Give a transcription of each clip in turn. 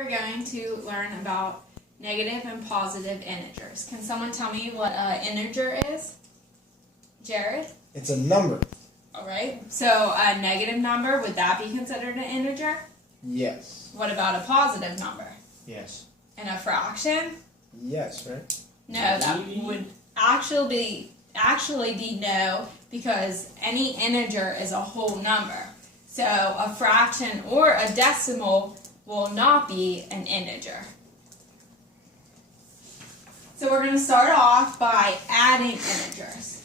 We're going to learn about negative and positive integers. Can someone tell me what an integer is? Jared? It's a number. Alright, so a negative number, would that be considered an integer? Yes. What about a positive number? Yes. And a fraction? Yes, right? No, that would actually be no, because any integer is a whole number. So a fraction or a decimal will not be an integer. So we're going to start off by adding integers.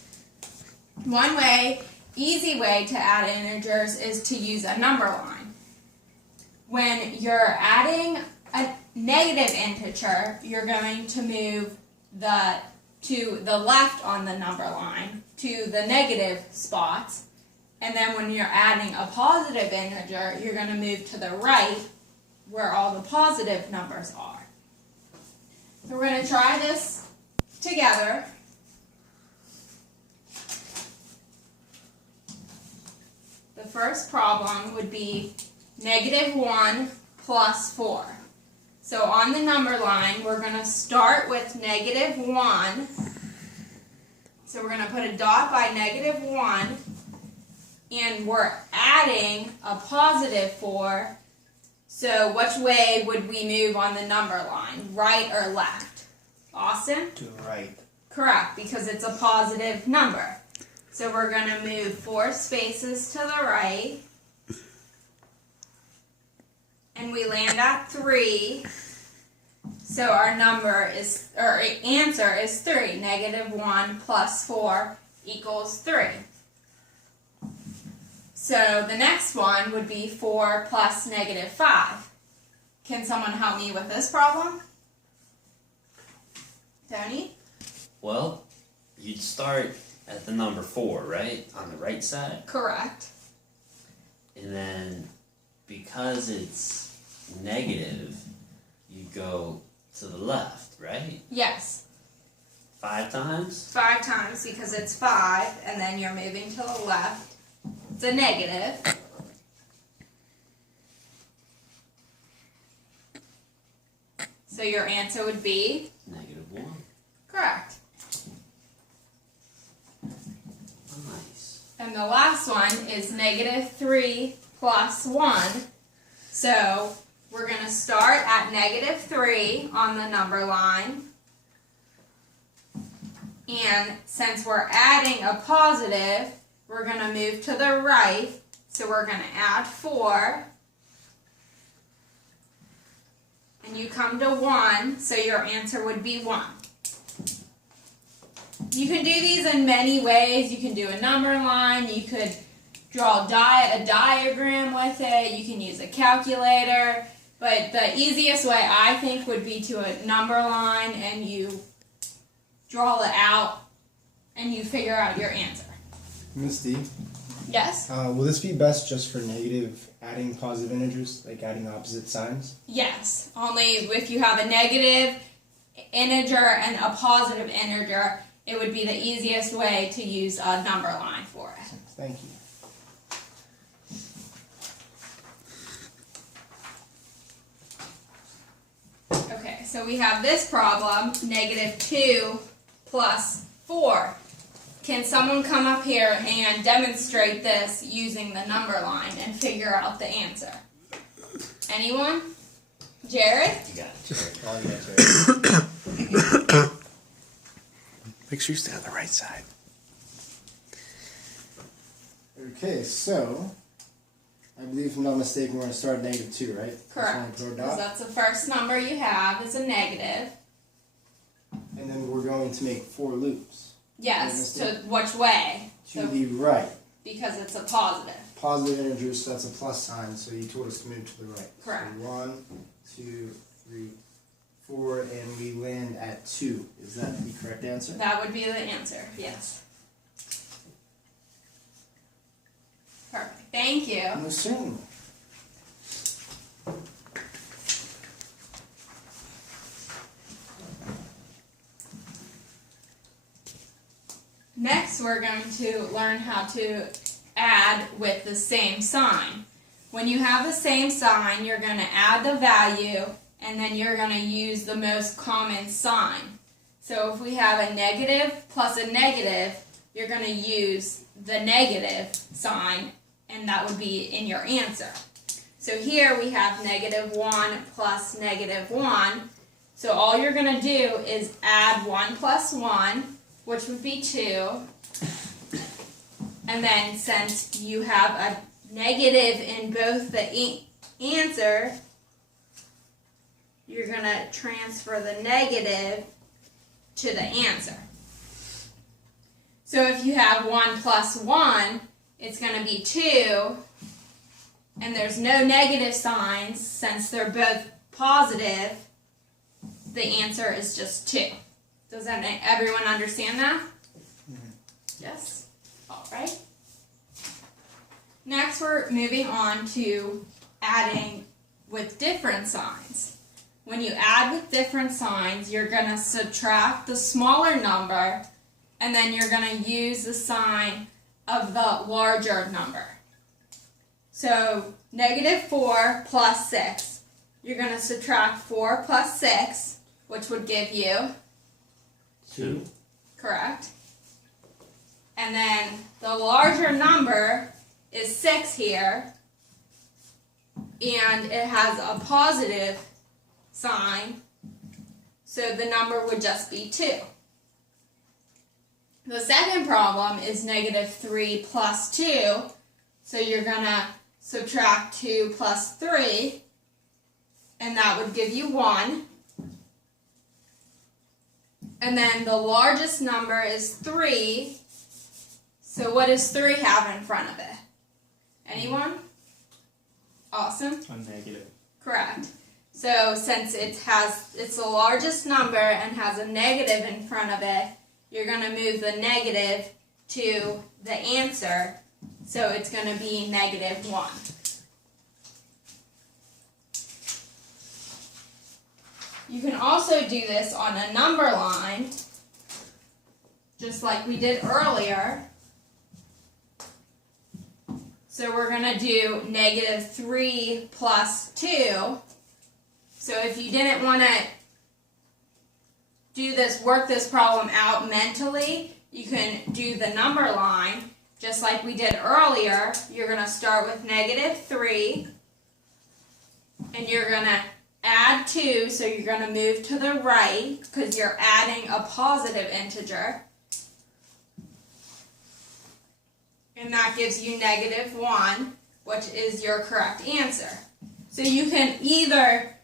One way, easy way to add integers is to use a number line. When you're adding a negative integer, you're going to move to the left on the number line to the negative spots. And then when you're adding a positive integer, you're going to move to the right where all the positive numbers are. So we're going to try this together. The first problem would be -1 plus 4. So on the number line, we're going to start with -1. So we're going to put a dot by -1. And we're adding a positive 4. So which way would we move on the number line? Right or left? Austin? To the right. Correct, because it's a positive number. So we're going to move 4 spaces to the right. And we land at 3. So our answer is 3. -1 plus 4 equals 3. So the next one would be 4 plus -5. Can someone help me with this problem? Tony? Well, you'd start at the number 4, right? On the right side. Correct. And then, because it's negative, you go to the left, right? Yes. 5 times? 5 times because it's 5, and then you're moving to the left. It's a negative. So your answer would be? -1. Correct. Nice. And the last one is -3 plus 1. So we're going to start at -3 on the number line. And since we're adding a positive, we're going to move to the right. So we're going to add 4. And you come to 1, so your answer would be 1. You can do these in many ways. You can do a number line. You could draw a diagram with it. You can use a calculator. But the easiest way, I think, would be to a number line, and you draw it out, and you figure out your answer. Misty, Yes? will this be best just for negative adding positive integers, like adding opposite signs? Yes. Only if you have a negative integer and a positive integer, it would be the easiest way to use a number line for it. Thank you. Okay, so we have this problem, -2 plus 4. Can someone come up here and demonstrate this using the number line and figure out the answer? Anyone? Jared? You got it, Jared. All you got, Terry. Make sure you stay on the right side. Okay, so I believe, if I'm not mistaken, we're going to start at -2, right? Correct. That's when we Because throw a dot. that's the first number you have is a negative. And then we're going to make 4 loops. Yes, to which way? To So, the right. because it's a positive. Positive integers, so that's a plus sign, so you told us to move to the right. Correct. So 1, 2, 3, 4, and we land at 2. Is that the correct answer? That would be the answer, yes. Perfect. Thank you. Most certainly. Next, we're going to learn how to add with the same sign. When you have the same sign, you're going to add the value and then you're going to use the most common sign. So if we have a negative plus a negative, you're going to use the negative sign, and that would be in your answer. So here we have -1 plus -1. So all you're going to do is add 1 plus 1, which would be 2. And then since you have a negative in both the answer, you're going to transfer the negative to the answer. So if you have 1 plus 1, it's going to be 2. And there's no negative signs since they're both positive. The answer is just 2. Does everyone understand that? Mhm. Yes? All right. Next, we're moving on to adding with different signs. When you add with different signs, you're going to subtract the smaller number, and then you're going to use the sign of the larger number. So, -4 plus 6. You're going to subtract 4 plus 6, which would give you 2. correct. And then the larger number is 6 here, and it has a positive sign, so the number would just be 2. The second problem is -3 plus 2, so you're going to subtract 2 plus 3, and that would give you 1. And then the largest number is 3. So what does 3 have in front of it? Anyone? Awesome. A negative. Correct. So since it's the largest number and has a negative in front of it, you're going to move the negative to the answer. So it's going to be -1. You can also do this on a number line, just like we did earlier. So we're going to do -3 plus 2. So if you didn't want to work this problem out mentally, you can do the number line, just like we did earlier. You're going to start with -3, and you're going to add 2, so you're going to move to the right because you're adding a positive integer. And that gives you -1, which is your correct answer. So you can either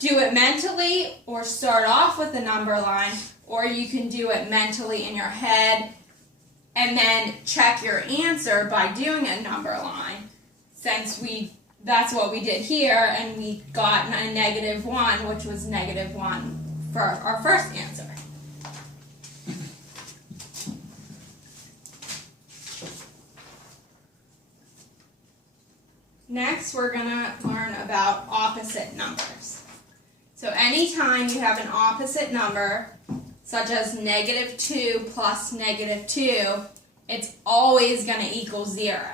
do it mentally or start off with the number line, or you can do it mentally in your head and then check your answer by doing a number line. Since that's what we did here, and we got a -1, which was -1 for our first answer. Next, we're going to learn about opposite numbers. So anytime you have an opposite number, such as -2 plus -2, it's always going to equal 0.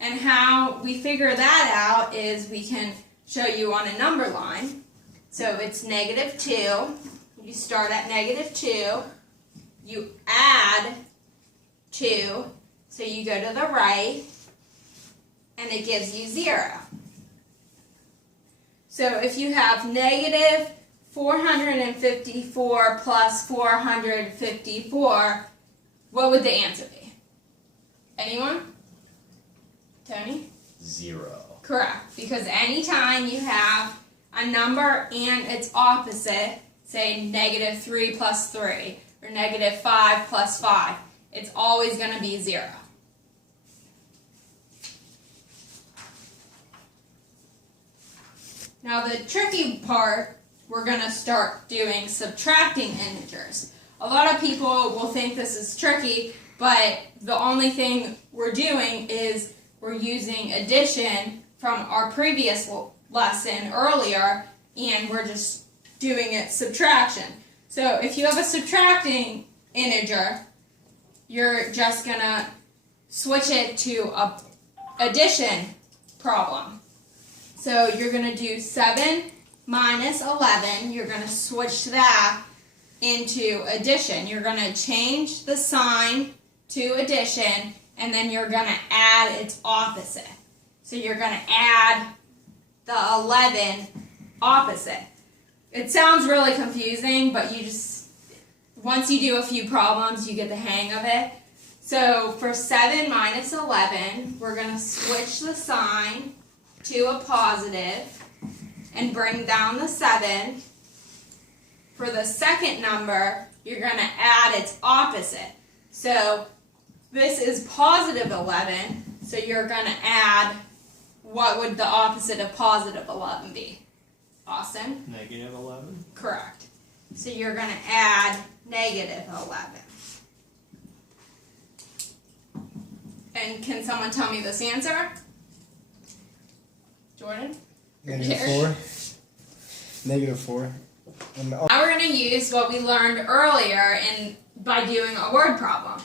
And how we figure that out is we can show you on a number line. So it's -2. You start at -2. You add 2. So you go to the right. And it gives you 0. So if you have -454 plus 454, what would the answer be? Anyone? Tony? 0. Correct, because anytime you have a number and its opposite, say -3 plus 3 or -5 plus 5, it's always going to be 0. Now the tricky part, we're going to start doing subtracting integers. A lot of people will think this is tricky, but the only thing we're doing is we're using addition from our previous lesson earlier, and we're just doing it subtraction. So if you have a subtracting integer, you're just going to switch it to a addition problem. So you're going to do 7 minus 11, you're going to switch that into addition. You're going to change the sign to addition, and then you're going to add its opposite. So you're going to add the 11 opposite. It sounds really confusing, but once you do a few problems, you get the hang of it. So for 7 minus 11, we're going to switch the sign to a positive and bring down the 7. For the second number, you're going to add its opposite. So this is positive 11, so you're going to add, what would the opposite of positive 11 be? Austin? Negative 11. Correct. So you're going to add negative 11. And can someone tell me this answer? Jordan? Negative Jared? 4. Negative 4. Now we're going to use what we learned earlier by doing a word problem.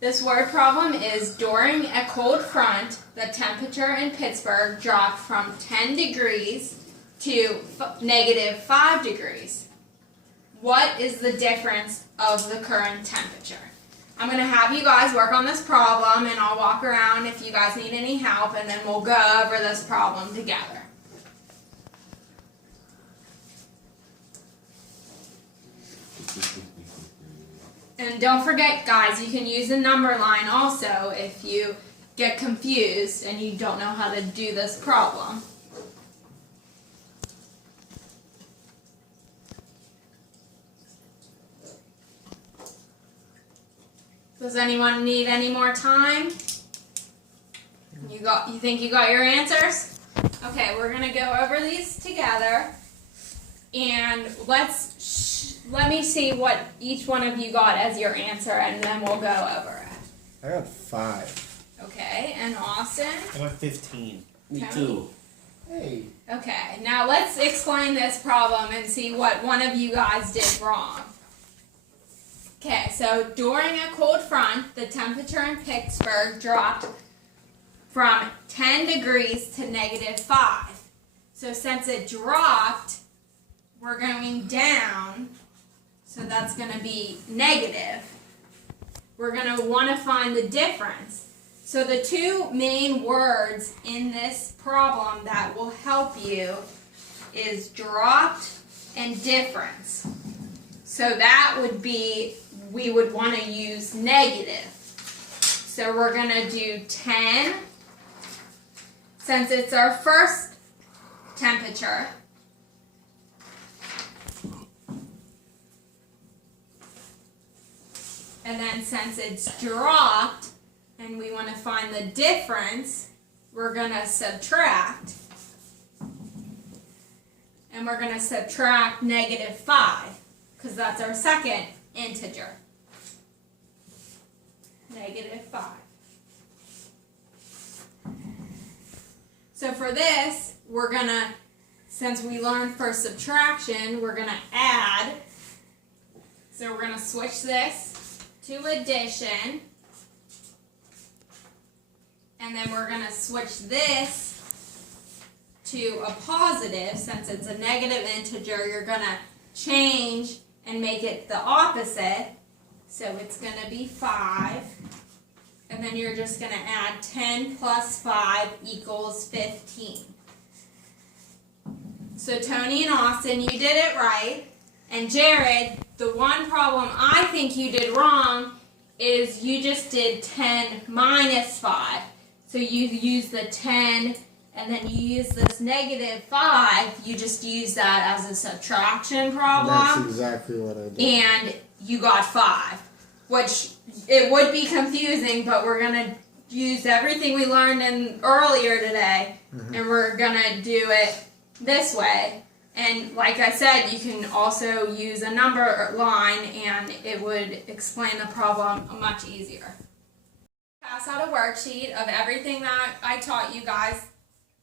This word problem is during a cold front, the temperature in Pittsburgh dropped from 10 degrees to negative 5 degrees. What is the difference of the current temperature? I'm going to have you guys work on this problem, and I'll walk around if you guys need any help, and then we'll go over this problem together. And don't forget, guys, you can use the number line also if you get confused and you don't know how to do this problem. Does anyone need any more time? You think you got your answers? Okay, we're gonna go over these together, and let me see what each one of you got as your answer, and then we'll go over it. I got 5. Okay, and Austin? I got 15. Me Tony? too. Hey. Okay, now let's explain this problem and see what one of you guys did wrong. Okay, so during a cold front, the temperature in Pittsburgh dropped from 10 degrees to negative 5. So since it dropped, we're going down, so that's going to be negative. We're going to want to find the difference. So the two main words in this problem that will help you is dropped and difference. So that would be, we would want to use negative. So we're going to do 10, since it's our first temperature. And then since it's dropped, and we want to find the difference, we're going to subtract. And we're going to subtract negative 5, because that's our second integer. Negative 5. So for this, we're going to, since we learned for subtraction, we're going to add. So we're going to switch this to addition. And then we're going to switch this to a positive. Since it's a negative integer, you're going to change and make it the opposite. So it's going to be 5. And then you're just going to add 10 plus 5 equals 15. So Tony and Austin, you did it right. And Jared, the one problem I think you did wrong is you just did 10 minus 5. So you use the 10, and then you use this negative 5. You just use that as a subtraction problem. That's exactly what I did. And you got 5, which it would be confusing, but we're going to use everything we learned earlier today, and we're going to do it this way. And like I said, you can also use a number line, and it would explain the problem much easier. Pass out a worksheet of everything that I taught you guys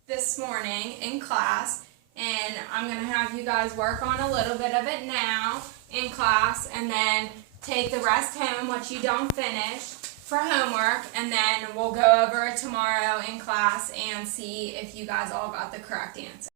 this morning in class, and I'm going to have you guys work on a little bit of it now in class, and then take the rest home, what you don't finish, for homework, and then we'll go over it tomorrow in class and see if you guys all got the correct answer.